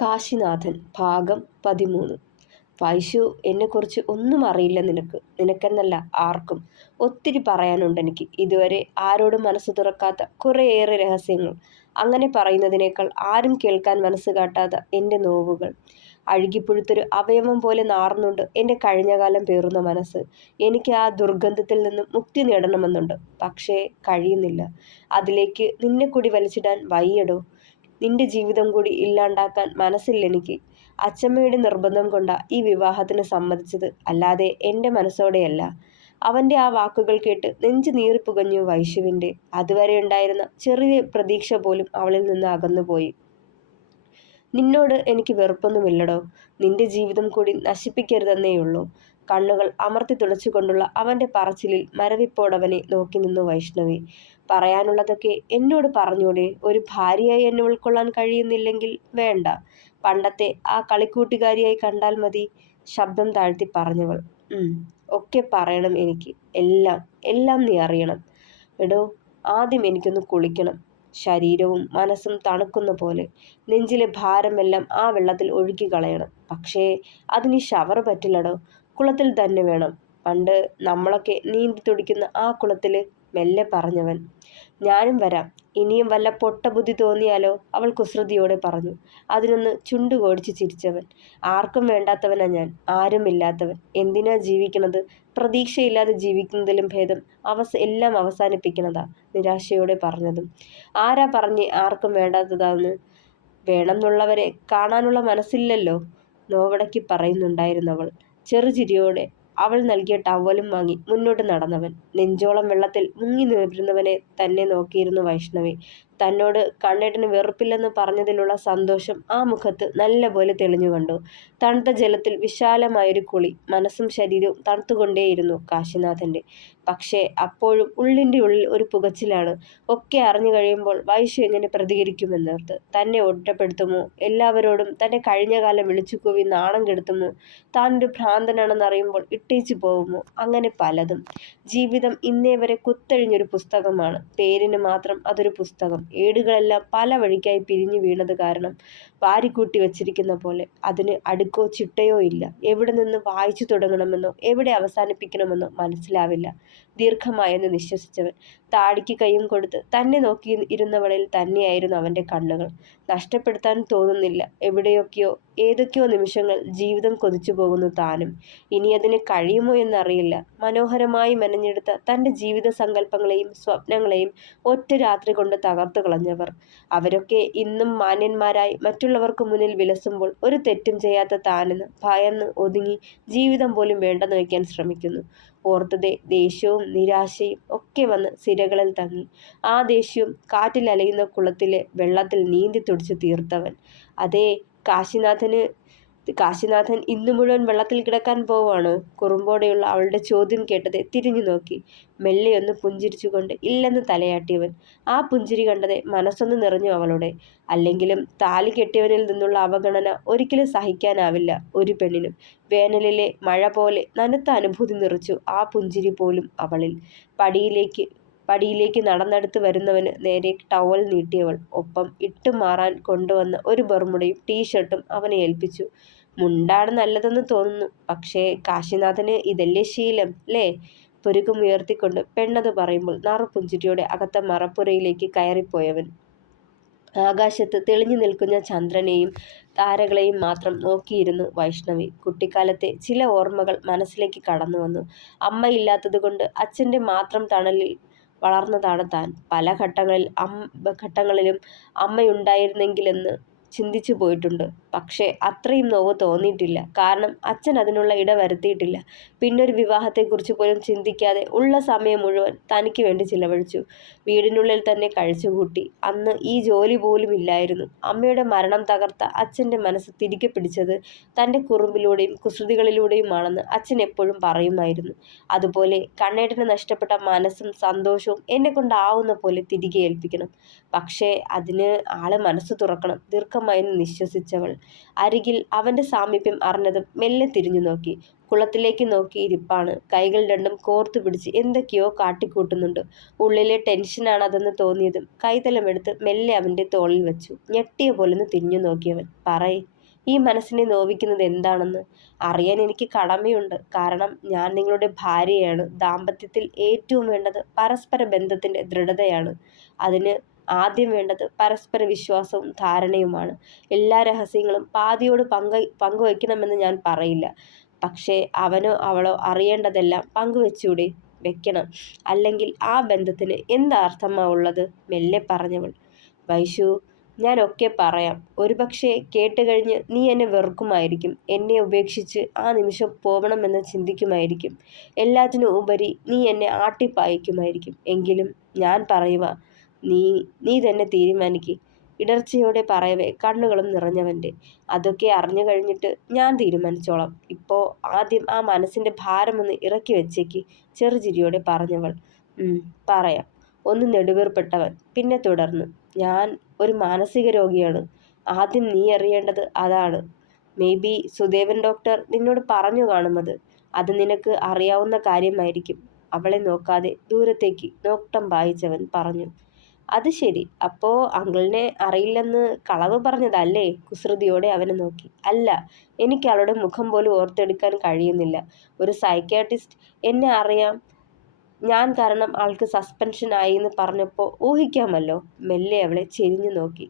കാശിനാഥൻ ഭാഗം 13. വൈശു, എന്നെക്കുറിച്ച് ഒന്നും അറിയില്ല നിനക്കെന്നല്ല ആർക്കും. ഒത്തിരി പറയാനുണ്ടെനിക്ക്. ഇതുവരെ ആരോടും മനസ്സ് തുറക്കാത്ത കുറേയേറെ രഹസ്യങ്ങൾ. അങ്ങനെ പറയുന്നതിനേക്കാൾ ആരും കേൾക്കാൻ മനസ്സ് കാട്ടാത്ത എൻ്റെ നോവുകൾ. അഴുകിപ്പുഴുത്തൊരു അവയവം പോലെ നാർന്നുണ്ട് എൻ്റെ കഴിഞ്ഞകാലം പേറുന്ന മനസ്സ്. എനിക്ക് ആ ദുർഗന്ധത്തിൽ നിന്നും മുക്തി നേടണമെന്നുണ്ട്. പക്ഷേ കഴിയുന്നില്ല. അതിലേക്ക് നിന്നെ കൂടി വലിച്ചിടാൻ വയ്യടോ. നിന്റെ ജീവിതം കൂടി ഇല്ലാണ്ടാക്കാൻ മനസ്സില്ലെനിക്ക്. അച്ചമ്മയുടെ നിർബന്ധം കൊണ്ടാ ഈ വിവാഹത്തിന് സമ്മതിച്ചത്, അല്ലാതെ എൻ്റെ മനസ്സോടെയല്ല. അവൻ്റെ ആ വാക്കുകൾ കേട്ട് നെഞ്ചു നീറിപ്പുകഞ്ഞു വൈശുവിൻ്റെ. അതുവരെ ഉണ്ടായിരുന്ന ചെറിയ പ്രതീക്ഷ പോലും അവളിൽ നിന്ന് അകന്നുപോയി. നിന്നോട് എനിക്ക് വെറുപ്പൊന്നുമില്ലടോ. നിന്റെ ജീവിതം കൂടി നശിപ്പിക്കരുതെന്നേയുള്ളൂ. കണ്ണുകൾ അമർത്തി തുടച്ചുകൊണ്ടുള്ള അവൻ്റെ പറച്ചിലിൽ മരവിപ്പോടവനെ നോക്കി നിന്നു വൈഷ്ണവി. പറയാനുള്ളതൊക്കെ എന്നോട് പറഞ്ഞൂടെ? ഒരു ഭാര്യയായി എന്നെ ഉൾക്കൊള്ളാൻ കഴിയുന്നില്ലെങ്കിൽ വേണ്ട. പണ്ടത്തെ ആ കളിക്കൂട്ടുകാരിയായി കണ്ടാൽ മതി. ശബ്ദം താഴ്ത്തി പറഞ്ഞവൾ. ഒക്കെ പറയണം എനിക്ക്. എല്ലാം എല്ലാം നീ അറിയണം. എടോ, ആദ്യം എനിക്കൊന്ന് കുളിക്കണം. ശരീരവും മനസ്സും തണുക്കുന്ന പോലെ. നെഞ്ചിലെ ഭാരമെല്ലാം ആ വെള്ളത്തിൽ ഒഴുക്കി കളയണം. പക്ഷേ അതിന് ഷവർ പറ്റില്ലടോ. കുളത്തിൽ തന്നെ വേണം. പണ്ട് നമ്മളൊക്കെ നീന്തി തുടിക്കുന്ന ആ കുളത്തിൽ, മെല്ലെ പറഞ്ഞവൻ. ഞാനും വരാം. ഇനിയും വല്ല പൊട്ട ബുദ്ധി തോന്നിയാലോ, അവൾ കുസൃതിയോടെ പറഞ്ഞു. അതിനൊന്ന് ചുണ്ടുകോടിച്ച് ചിരിച്ചവൻ. ആർക്കും വേണ്ടാത്തവനാ ഞാൻ, ആരുമില്ലാത്തവൻ. എന്തിനാ ജീവിക്കണത്? പ്രതീക്ഷയില്ലാതെ ജീവിക്കുന്നതിലും ഭേദം എല്ലാം അവസാനിപ്പിക്കണതാ, നിരാശയോടെ പറഞ്ഞതും. ആരാ പറഞ്ഞ് ആർക്കും വേണ്ടാത്തതാന്ന്? വേണമെന്നുള്ളവരെ കാണാനുള്ള മനസ്സില്ലല്ലോ, നോവടക്കി പറയുന്നുണ്ടായിരുന്നവൾ. ചെറുചിരിയോടെ അവൾ നൽകിയ ടവലും വാങ്ങി മുന്നോട്ട് നടന്നവൻ. നെഞ്ചോളം വെള്ളത്തിൽ മുങ്ങി നിന്നിരുന്നവനെ തന്നെ നോക്കിയിരുന്നു വൈഷ്ണവി. തന്നോട് കണ്ണേട്ടന് വെറുപ്പില്ലെന്ന് പറഞ്ഞതിലുള്ള സന്തോഷം ആ മുഖത്ത് നല്ലപോലെ തെളിഞ്ഞു കണ്ടു. തണുത്ത ജലത്തിൽ വിശാലമായൊരു കുളി. മനസ്സും ശരീരവും തണുത്തുകൊണ്ടേയിരുന്നു കാശിനാഥൻ്റെ. പക്ഷേ അപ്പോഴും ഉള്ളിൻ്റെ ഉള്ളിൽ ഒരു പുകച്ചിലാണ്. ഒക്കെ അറിഞ്ഞു കഴിയുമ്പോൾ വൈശു എങ്ങനെ പ്രതികരിക്കുമെന്നോർത്ത്. തന്നെ ഒറ്റപ്പെടുത്തുമോ? എല്ലാവരോടും തൻ്റെ കഴിഞ്ഞ കാലം വിളിച്ചുകൂവി നാണം കെടുത്തുമോ? താനൊരു ഭ്രാന്തനാണെന്നറിയുമ്പോൾ ഇട്ടേച്ചു പോവുമോ? അങ്ങനെ പലതും. ജീവിതം ഇന്നേ വരെ കുത്തഴിഞ്ഞൊരു പുസ്തകമാണ്. പേരിന് മാത്രം അതൊരു പുസ്തകം. ഏടുകളെല്ലാം പല വഴിക്കായി പിരിഞ്ഞു വീണത് കാരണം വാരിക്കൂട്ടി വച്ചിരിക്കുന്ന പോലെ. അതിന് അടുക്കോ ചിട്ടയോ ഇല്ല. എവിടെ നിന്ന് വായിച്ചു തുടങ്ങണമെന്നോ എവിടെ അവസാനിപ്പിക്കണമെന്നോ മനസ്സിലാവില്ല. ദീർഘമായെന്ന് നിശ്വസിച്ചവൻ താടിക്ക് കൈയും കൊടുത്ത് തന്നെ നോക്കി ഇരുന്നവളിൽ തന്നെയായിരുന്നു അവൻ്റെ കണ്ണുകൾ. നഷ്ടപ്പെടുത്താൻ തോന്നുന്നില്ല. എവിടെയൊക്കെയോ ഏതൊക്കെയോ നിമിഷങ്ങൾ ജീവിതം കൊതിച്ചു പോകുന്നു താനും. ഇനി അതിന് കഴിയുമോ എന്നറിയില്ല. മനോഹരമായി മെനഞ്ഞെടുത്ത തൻ്റെ ജീവിത സങ്കല്പങ്ങളെയും സ്വപ്നങ്ങളെയും ഒറ്റ രാത്രി കൊണ്ട് തകർത്തു കളഞ്ഞവർ. അവരൊക്കെ ഇന്നും മാന്യന്മാരായി മറ്റുള്ളവർക്ക് മുന്നിൽ വിലസുമ്പോൾ ഒരു തെറ്റും ചെയ്യാത്ത താനെന്ന് ഭയന്ന് ഒതുങ്ങി ജീവിതം പോലും വേണ്ടെന്ന് വയ്ക്കാൻ ശ്രമിക്കുന്നു. ഓർത്തതേ ദേഷ്യവും നിരാശയും ഒക്കെ വന്ന് സിരകളിൽ തങ്ങി. ആ ദേഷ്യവും കാറ്റിലലയുന്ന കുളത്തിലെ വെള്ളത്തിൽ നീന്തി തുടിച്ച് തീർത്തവൻ. അതേ, കാശിനാഥൻ ഇന്നു മുഴുവൻ വെള്ളത്തിൽ കിടക്കാൻ പോവാണോ? കുറുമ്പോടെയുള്ള അവളുടെ ചോദ്യം കേട്ടതെ തിരിഞ്ഞു നോക്കി. മെല്ലെയൊന്ന് പുഞ്ചിരിച്ചുകൊണ്ട് ഇല്ലെന്ന് തലയാട്ടിയവൻ. ആ പുഞ്ചിരി കണ്ടതെ മനസ്സൊന്ന് നിറഞ്ഞു അവളുടെ. അല്ലെങ്കിലും താലി കെട്ടിയവനിൽ നിന്നുള്ള അവഗണന ഒരിക്കലും സഹിക്കാനാവില്ല ഒരു പെണ്ണിനും. വേനലിലെ മഴ പോലെ നനുത്ത അനുഭൂതി നിറച്ചു ആ പുഞ്ചിരി പോലും അവളിൽ. പടിയിലേക്ക് നടന്നെടുത്ത് വരുന്നവന് നേരെ ടവൽ നീട്ടിയവൾ. ഒപ്പം ഇട്ടുമാറാൻ കൊണ്ടുവന്ന ഒരു ബർമുടയും ടീഷർട്ടും അവനെ ഏൽപ്പിച്ചു. മുണ്ടാണ് നല്ലതെന്ന് തോന്നുന്നു. പക്ഷേ കാശിനാഥന് ഇതല്ലേ ശീലം ല്ലേ? പുരുക്കം ഉയർത്തിക്കൊണ്ട് പെണ്ണത് പറയുമ്പോൾ നറുപുഞ്ചിരിയോടെ അകത്ത മറപ്പുരയിലേക്ക് കയറിപ്പോയവൻ. ആകാശത്ത് തെളിഞ്ഞു നിൽക്കുന്ന ചന്ദ്രനെയും താരകളെയും മാത്രം നോക്കിയിരുന്നു വൈഷ്ണവി. കുട്ടിക്കാലത്തെ ചില ഓർമ്മകൾ മനസ്സിലേക്ക് കടന്നു വന്നു. അമ്മയില്ലാത്തത് കൊണ്ട് അച്ഛൻ്റെ മാത്രം തണലിൽ വളർന്നതാണ് താൻ. പല ഘട്ടങ്ങളിലും അമ്മയുണ്ടായിരുന്നെങ്കിലെന്ന് ചിന്തിച്ചു പോയിട്ടുണ്ട്. പക്ഷേ അത്രയും നോവ് തോന്നിയിട്ടില്ല. കാരണം അച്ഛൻ അതിനുള്ള ഇട വരുത്തിയിട്ടില്ല. പിന്നൊരു വിവാഹത്തെക്കുറിച്ച് പോലും ചിന്തിക്കാതെ ഉള്ള സമയം മുഴുവൻ തനിക്ക് വേണ്ടി ചിലവഴിച്ചു. വീടിനുള്ളിൽ തന്നെ കഴിച്ചുകൂട്ടി. അന്ന് ഈ ജോലി പോലും ഇല്ലായിരുന്നു. അമ്മയുടെ മരണം തകർത്ത അച്ഛൻ്റെ മനസ്സ് തിരികെ പിടിച്ചത് തൻ്റെ കുറുമ്പിലൂടെയും കുസൃതികളിലൂടെയുമാണെന്ന് അച്ഛൻ എപ്പോഴും പറയുമായിരുന്നു. അതുപോലെ കണ്ണേട്ടന് നഷ്ടപ്പെട്ട മനസ്സും സന്തോഷവും എന്നെക്കൊണ്ടാവുന്ന പോലെ തിരികെ ഏൽപ്പിക്കണം. പക്ഷേ അതിന് ആള് മനസ്സ് തുറക്കണം. ദീർഘമായി ഉറക്കമായെന്ന് നിശ്വസിച്ചവൾ അരികിൽ അവൻ്റെ സാമീപ്യം അറിഞ്ഞതും മെല്ലെ തിരിഞ്ഞു നോക്കി. കുളത്തിലേക്ക് നോക്കി ഇരിപ്പാണ്. കൈകൾ രണ്ടും കോർത്തു പിടിച്ച് എന്തൊക്കെയോ കാട്ടിക്കൂട്ടുന്നുണ്ട്. ഉള്ളിലെ ടെൻഷനാണതെന്ന് തോന്നിയതും കൈതലമെടുത്ത് മെല്ലെ അവൻ്റെ തോളിൽ വെച്ചു. ഞെട്ടിയ പോലൊന്ന് തിരിഞ്ഞു നോക്കിയവൻ. പറയ്, ഈ മനസ്സിനെ നോവിക്കുന്നത് എന്താണെന്ന്. അറിയാൻ എനിക്ക് കടമയുണ്ട്. കാരണം ഞാൻ നിങ്ങളുടെ ഭാര്യയാണ്. ദാമ്പത്യത്തിൽ ഏറ്റവും വേണ്ടത് പരസ്പര ബന്ധത്തിൻ്റെ ദൃഢതയാണ്. അതിന് ആദ്യം വേണ്ടത് പരസ്പര വിശ്വാസവും ധാരണയുമാണ്. എല്ലാ രഹസ്യങ്ങളും പാതിയോട് പങ്കുവയ്ക്കണമെന്ന് ഞാൻ പറയില്ല. പക്ഷേ അവനോ അവളോ അറിയേണ്ടതെല്ലാം പങ്കുവെച്ചൂടെ? വെക്കണം. അല്ലെങ്കിൽ ആ ബന്ധത്തിന് എന്തർത്ഥമാ ഉള്ളത്? മെല്ലെ പറഞ്ഞവൾ. വൈശു, ഞാനൊക്കെ പറയാം. ഒരുപക്ഷെ കേട്ടുകഴിഞ്ഞ് നീ എന്നെ വെറുക്കുമായിരിക്കും. എന്നെ ഉപേക്ഷിച്ച് ആ നിമിഷം പോകണമെന്ന് ചിന്തിക്കുമായിരിക്കും. എല്ലാറ്റിനും ഉപരി നീ എന്നെ ആട്ടിപ്പായിക്കുമായിരിക്കും. എങ്കിലും ഞാൻ പറയുക, നീ നീ തന്നെ തീരുമാനിക്ക്. ഇടർച്ചയോടെ പറയവേ കണ്ണുകളും നിറഞ്ഞവൻ്റെ. അതൊക്കെ അറിഞ്ഞു കഴിഞ്ഞിട്ട് ഞാൻ തീരുമാനിച്ചോളാം. ഇപ്പോൾ ആദ്യം ആ മനസ്സിൻ്റെ ഭാരമൊന്ന് ഇറക്കി വെച്ചേക്ക്, ചെറുചിരിയോടെ പറഞ്ഞവൾ. പറയാം. ഒന്ന് നെടുവീർപ്പെട്ടവൻ പിന്നെ തുടർന്നു. ഞാൻ ഒരു മാനസിക രോഗിയാണ്. ആദ്യം നീ അറിയേണ്ടത് അതാണ്. മേ ബി സുദേവൻ ഡോക്ടർ നിന്നോട് പറഞ്ഞു കാണുമത്. അത് നിനക്ക് അറിയാവുന്ന കാര്യമായിരിക്കും. അവളെ നോക്കാതെ ദൂരത്തേക്ക് നോട്ടം പായിച്ചവൻ പറഞ്ഞു. അത് ശരി. അപ്പോ അങ്കിളിനെ അറിയില്ലെന്ന് കളവ് പറഞ്ഞതല്ലേ? കുസൃതിയോടെ അവനെ നോക്കി. അല്ല, എനിക്ക് അവളുടെ മുഖം പോലും ഓർത്തെടുക്കാൻ കഴിയുന്നില്ല. ഒരു സൈക്യാട്രിസ്റ്റ് എന്നെ അറിയാം ഞാൻ കാരണം ആൾക്ക് സസ്പെൻഷൻ ആയി എന്ന് പറഞ്ഞപ്പോൾ ഊഹിക്കാമല്ലോ. മെല്ലെ അവളെ ചെരിഞ്ഞു നോക്കി.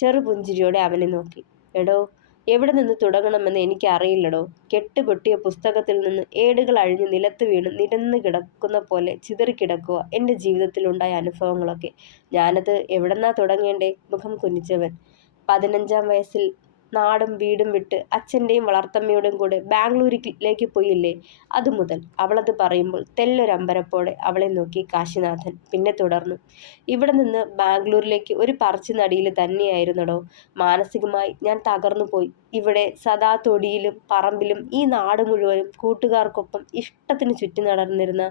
ചെറുപുഞ്ചിരിയോടെ അവനെ നോക്കി. എടോ, എവിടെ നിന്ന് തുടങ്ങണമെന്ന് എനിക്കറിയില്ലടോ. കെട്ടുപൊട്ടിയ പുസ്തകത്തിൽ നിന്ന് ഏടുകൾ അഴിഞ്ഞ് നിലത്ത് വീണ് നിരന്ന് കിടക്കുന്ന പോലെ ചിതറിക്കിടക്കുക എൻ്റെ ജീവിതത്തിലുണ്ടായ അനുഭവങ്ങളൊക്കെ. ഞാനത് എവിടെന്നാ തുടങ്ങേണ്ടേ? മുഖം കുനിച്ചവൻ. 15-ാം വയസ്സിൽ നാടും വീടും വിട്ട് അച്ഛൻ്റെയും വളർത്തമ്മയുടെയും കൂടെ ബാംഗ്ലൂരിലേക്ക് പോയില്ലേ? അതുമുതൽ. അവളത് പറയുമ്പോൾ തെല്ലൊരമ്പരപ്പോടെ അവളെ നോക്കി കാശിനാഥൻ. പിന്നെ തുടർന്നു. ഇവിടെ നിന്ന് ബാംഗ്ലൂരിലേക്ക് ഒരു പറിച്ചുനടിയിൽ തന്നെയായിരുന്നടോ. മാനസികമായി ഞാൻ തകർന്നു പോയി. ഇവിടെ സദാ തൊടിയിലും പറമ്പിലും ഈ നാട് മുഴുവനും കൂട്ടുകാർക്കൊപ്പം ഇഷ്ടത്തിന് ചുറ്റി നടന്നിരുന്ന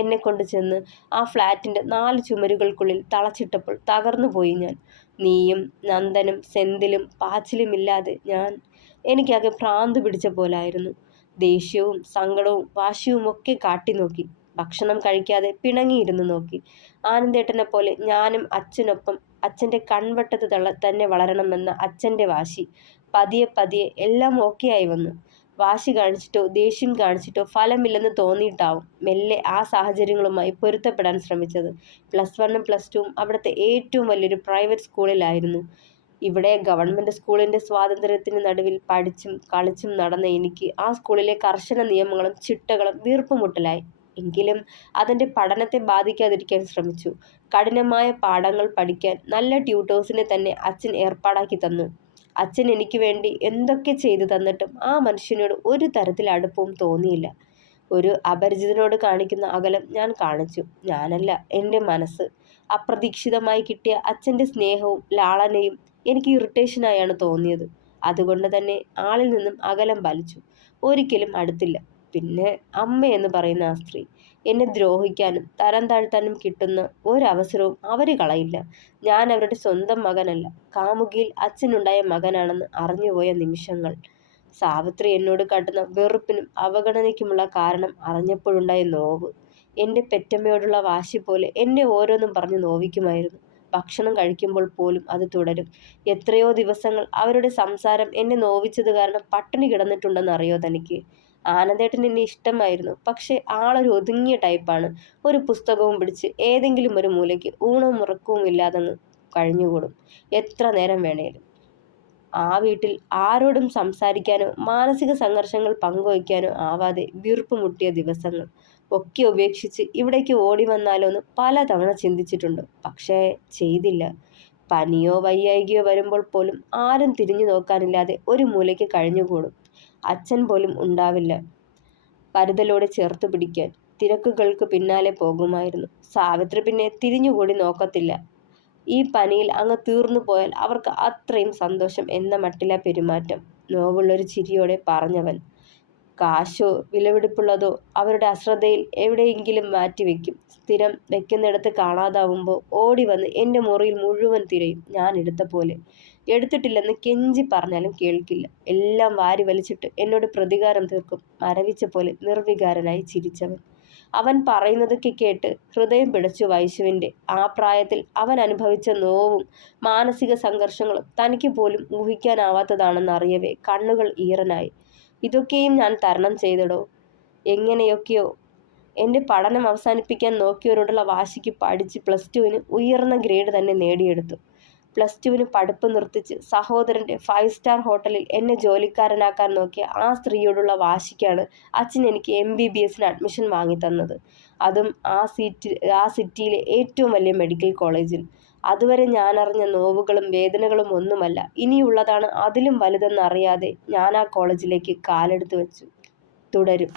എന്നെ കൊണ്ട് ചെന്ന് ആ ഫ്ലാറ്റിൻ്റെ 4 ചുമരുകൾക്കുള്ളിൽ തളച്ചിട്ടപ്പോൾ തകർന്നു പോയി ഞാൻ. നീയും നന്ദനും സെന്തിലും പാച്ചിലുമില്ലാതെ എനിക്കാകെ ഭ്രാന്ത് പിടിച്ച പോലായിരുന്നു. ദേഷ്യവും സങ്കടവും വാശിയും ഒക്കെ കാട്ടിനോക്കി. ഭക്ഷണം കഴിക്കാതെ പിണങ്ങിയിരുന്നു നോക്കി. ആനന്ദേട്ടനെ പോലെ ഞാനും അച്ഛനൊപ്പം അച്ഛൻ്റെ കൺവട്ടത്ത് തന്നെ വളരണമെന്ന അച്ഛൻ്റെ വാശി. പതിയെ പതിയെ എല്ലാം ഓക്കെ ആയി വന്നു. വാശി കാണിച്ചിട്ടോ ദേഷ്യം കാണിച്ചിട്ടോ ഫലമില്ലെന്ന് തോന്നിയിട്ടാവും മെല്ലെ ആ സാഹചര്യങ്ങളുമായി പൊരുത്തപ്പെടാൻ ശ്രമിച്ചത്. +1ഉം +2ഉം അവിടുത്തെ ഏറ്റവും വലിയൊരു പ്രൈവറ്റ് സ്കൂളിലായിരുന്നു. ഇവിടെ ഗവൺമെൻറ് സ്കൂളിൻ്റെ സ്വാതന്ത്ര്യത്തിന് നടുവിൽ പഠിച്ചും കളിച്ചും നടന്ന എനിക്ക് ആ സ്കൂളിലെ കർശന നിയമങ്ങളും ചിട്ടകളും വീർപ്പുമുട്ടലായി. എങ്കിലും അതെൻ്റെ പഠനത്തെ ബാധിക്കാതിരിക്കാൻ ശ്രമിച്ചു. കഠിനമായ പാഠങ്ങൾ പഠിക്കാൻ നല്ല ട്യൂട്ടേഴ്സിനെ തന്നെ അച്ഛൻ ഏർപ്പാടാക്കി തന്നു. അച്ഛൻ എനിക്ക് വേണ്ടി എന്തൊക്കെ ചെയ്തു തന്നിട്ടും ആ മനുഷ്യനോട് ഒരു തരത്തിൽ അടുപ്പവും തോന്നിയില്ല. ഒരു അപരിചിതനോട് കാണിക്കുന്ന അകലം ഞാൻ കാണിച്ചു. ഞാനല്ല, എൻ്റെ മനസ്സ്. അപ്രതീക്ഷിതമായി കിട്ടിയ അച്ഛൻ്റെ സ്നേഹവും ലാളനയും എനിക്ക് ഇറിറ്റേഷനായാണ് തോന്നിയത്. അതുകൊണ്ട് തന്നെ ആളിൽ നിന്നും അകലം പാലിച്ചു. ഒരിക്കലും അടുത്തില്ല. പിന്നെ അമ്മയെന്ന് പറയുന്ന ആ സ്ത്രീ. എന്നെ ദ്രോഹിക്കാനും തരം താഴ്ത്താനും കിട്ടുന്ന ഒരവസരവും അവർ കളയില്ല. ഞാൻ അവരുടെ സ്വന്തം മകനല്ല, കാമുകിയിൽ അച്ഛനുണ്ടായ മകനാണെന്ന് അറിഞ്ഞുപോയ നിമിഷങ്ങൾ. സാവിത്രി എന്നോട് കാട്ടുന്ന വെറുപ്പിനും അവഗണനയ്ക്കുമുള്ള കാരണം അറിഞ്ഞപ്പോഴുണ്ടായ നോവ്. എൻ്റെ പെറ്റമ്മയോടുള്ള വാശി പോലെ എന്നെ ഓരോന്നും പറഞ്ഞ് നോവിക്കുമായിരുന്നു. ഭക്ഷണം കഴിക്കുമ്പോൾ പോലും അത് തുടരും. എത്രയോ ദിവസങ്ങൾ അവരുടെ സംസാരം എന്നെ നോവിച്ചത് കാരണം പട്ടിണി കിടന്നിട്ടുണ്ടെന്ന് അറിയോ തനിക്ക്? ആനന്ദേട്ടൻ എന്നെ ഇഷ്ടമായിരുന്നു. പക്ഷേ ആളൊരു ഒതുങ്ങിയ ടൈപ്പാണ്. ഒരു പുസ്തകവും പിടിച്ച് ഏതെങ്കിലും ഒരു മൂലയ്ക്ക് ഊണവും ഉറക്കവും ഇല്ലാതങ്ങ് കഴിഞ്ഞുകൂടും എത്ര നേരം വേണേലും. ആ വീട്ടിൽ ആരോടും സംസാരിക്കാനോ മാനസിക സംഘർഷങ്ങൾ പങ്കുവയ്ക്കാനോ ആവാതെ വീർപ്പ് മുട്ടിയ ദിവസങ്ങൾ ഒക്കെ ഉപേക്ഷിച്ച് ഇവിടേക്ക് ഓടി വന്നാലോ എന്ന് പലതവണ ചിന്തിച്ചിട്ടുണ്ട്. പക്ഷേ ചെയ്തില്ല. പനിയോ വയ്യായികയോ വരുമ്പോൾ പോലും ആരും തിരിഞ്ഞു നോക്കാനില്ലാതെ ഒരു മൂലയ്ക്ക് കഴിഞ്ഞുകൂടും. അച്ഛൻ പോലും ഉണ്ടാവില്ല കരുതലോടെ ചേർത്ത് പിടിക്കാൻ. തിരക്കുകൾക്ക് പിന്നാലെ പോകുമായിരുന്നു. സാവിത്രി പിന്നെ തിരിഞ്ഞുകൂടി നോക്കത്തില്ല. ഈ പനിയിൽ അങ്ങ് തീർന്നു പോയാൽ അവർക്ക് അത്രയും സന്തോഷം എന്ന മട്ടിലെ പെരുമാറ്റം. നോവുള്ളൊരു ചിരിയോടെ പറഞ്ഞവൻ. കാശോ വിലപിടിപ്പുള്ളതോ അവരുടെ അശ്രദ്ധയിൽ എവിടെയെങ്കിലും മാറ്റിവെക്കും. സ്ഥിരം വെക്കുന്നിടത്ത് കാണാതാവുമ്പോൾ ഓടി വന്ന് എൻ്റെ മുറിയിൽ മുഴുവൻ തിരയും ഞാൻ എടുത്ത പോലെ. എടുത്തിട്ടില്ലെന്ന് കെഞ്ചി പറഞ്ഞാലും കേൾക്കില്ല. എല്ലാം വാരി വലിച്ചിട്ട് എന്നോട് പ്രതികാരം തീർക്കും. മരവിച്ച പോലെ നിർവികാരനായി ചിരിച്ചവൻ. അവൻ പറയുന്നതൊക്കെ കേട്ട് ഹൃദയം പിടച്ചു വൈശുവിൻ്റെ. ആ പ്രായത്തിൽ അവൻ അനുഭവിച്ച നോവും മാനസിക സംഘർഷങ്ങളും തനിക്ക് പോലും ഊഹിക്കാനാവാത്തതാണെന്നറിയവേ കണ്ണുകൾ ഈറനായി. ഇതൊക്കെയും ഞാൻ തരണം ചെയ്തിടോ. എങ്ങനെയൊക്കെയോ. എൻ്റെ പഠനം അവസാനിപ്പിക്കാൻ നോക്കിയവരോടുള്ള വാശിക്ക് പഠിച്ച് +2-ന് ഉയർന്ന ഗ്രേഡ് തന്നെ നേടിയെടുത്തു. +2-ന് പഠിപ്പ് നിർത്തിച്ച് സഹോദരൻ്റെ 5 സ്റ്റാർ ഹോട്ടലിൽ എന്നെ ജോലിക്കാരനാക്കാൻ നോക്കിയ ആ സ്ത്രീയോടുള്ള വാശിക്കാണ് അച്ഛൻ എനിക്ക് MBBS-ന് അഡ്മിഷൻ വാങ്ങിത്തന്നത്. അതും ആ സിറ്റിയിലെ ഏറ്റവും വലിയ മെഡിക്കൽ കോളേജിൽ. അതുവരെ ഞാനറിഞ്ഞ നോവുകളും വേദനകളും ഒന്നുമല്ല, ഇനിയുള്ളതാണ് അതിലും വലുതെന്നറിയാതെ ഞാൻ ആ കോളേജിലേക്ക് കാലെടുത്ത് വെച്ചു. തുടരും.